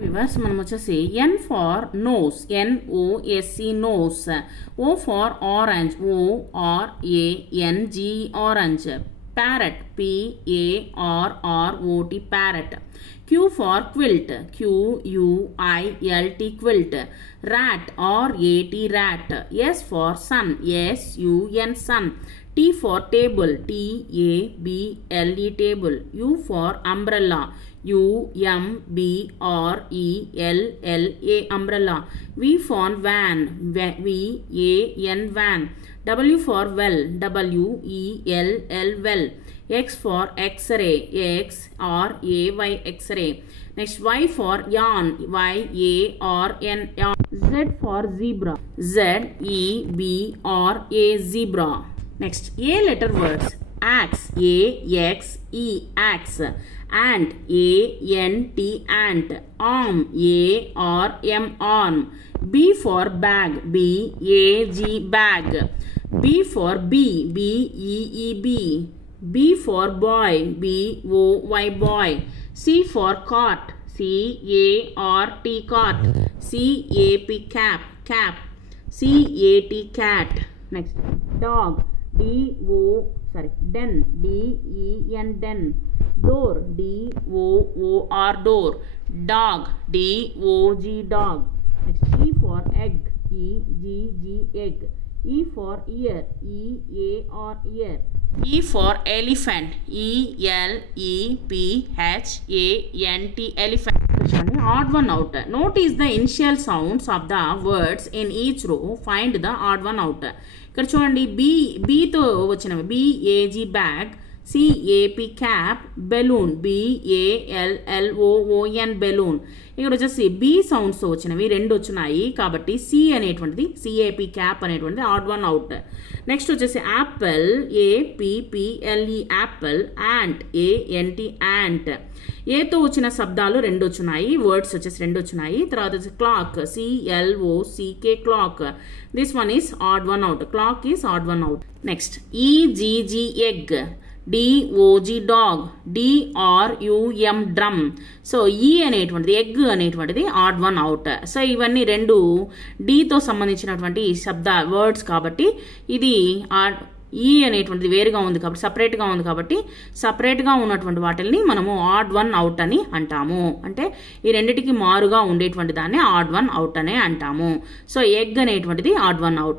Viewers, మనం వచ్చేసి N for nose, NOSE nose, O for orange, ORANG orange, parrot, PARROT parrot, Q for quilt, QUILT quilt, rat, RAT rat, S for sun, SUN sun, T for table, TABLE table, U for umbrella, UMBRELLA umbrella, V for van, VAN van, W for well, WELL well, X for x-ray, XRAY x-ray, next Y for yarn, YARN yarn, Z for zebra, ZEBRA zebra. Next, A letter words, axe, AXE axe, ant, ANT ant, arm, ARM arm, B for bag, BAG bag, B for BEE B for boy, BOY boy, C for cart, CART cart, CAP cap, CAT cat. Next, dog, den, DEN den, door, DOOR door, dog, DOG dog. Next, E for egg, EGG egg, E for ear, EAR ear, E for elephant, ELEPHANT elephant. Odd one out. Notice the initial sounds of the words in each row. Find the odd one out. ఇక్కడ చూడండి B తో వచ్చినవి BAG bag, CAP cap, balloon BALLOON balloon. ఇక్కడ వచ్చేసి B sounds తో వచ్చినవి రెండు వచ్చినాయి కాబట్టి C అనేటువంటిది CAP క్యాప్ అనేటువంటిది ఆడ్ వన్ అవుట్. నెక్స్ట్ వచ్చేసి apple, APPLE apple, ant, ANT ant. ఏతో వచ్చిన శబ్దాలు రెండు వచ్చినాయి, వర్డ్స్ వచ్చేసి రెండు వచ్చినాయి. తర్వాత వచ్చి clock, CLOCK clock. This one is add one out. Clock is add one out. Next EGG egg, DOG dog, DRUM drum. So ఈ అనేటువంటిది ఎగ్ అనేటువంటిది ఆడ్ వన్ అవుట్. సో ఇవన్నీ రెండు డీతో సంబంధించినటువంటి శబ్ద వర్డ్స్ కాబట్టి ఇది ఈ అనేటువంటిది వేరుగా ఉంది కాబట్టి సపరేట్గా ఉంది కాబట్టి సపరేట్గా ఉన్నటువంటి వాటిని మనము ఆడ్ వన్ అవుట్ అని అంటాము. అంటే ఈ రెండిటికి మారుగా ఉండేటువంటి దాన్ని ఆడ్ వన్ అవుట్ అనే అంటాము. సో ఎగ్ అనేటువంటిది ఆడ్ వన్ అవుట్.